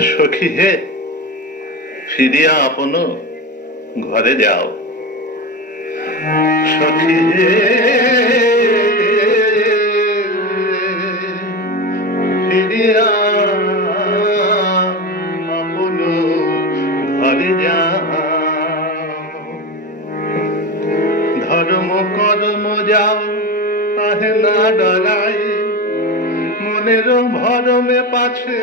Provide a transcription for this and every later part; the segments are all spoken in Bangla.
সখী হে, ফিরিয়া আপন ঘরে যাও। সখী হে, ফিরিয়া যাও। না ডরাই। মনের ভরমে পাছে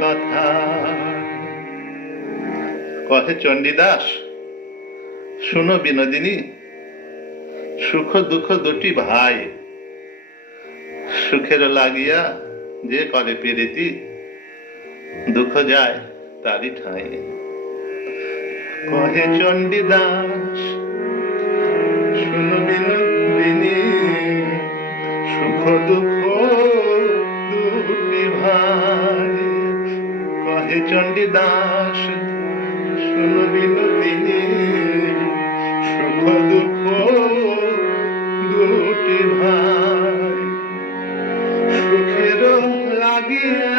কথা। কহে চণ্ডীদাস, শুনো বিনোদিনী, সুখ দুঃখ দুটি ভাই। সুখের লাগিয়া যে করে পেরেতি, দুঃখ যায় তারই ঠাঁই। কহে চণ্ডীদাস শুনো বিনোদিনী সুখ দুঃখ দুটি ভাই। কহে চণ্ডীদাস শুনো বিনোদিনী সুখ দুঃখ দুটি ভাই। সুখের লাগিয়া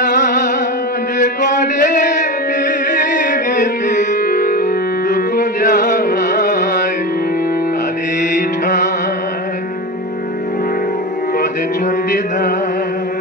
ঠাই কহে চণ্ডীদাস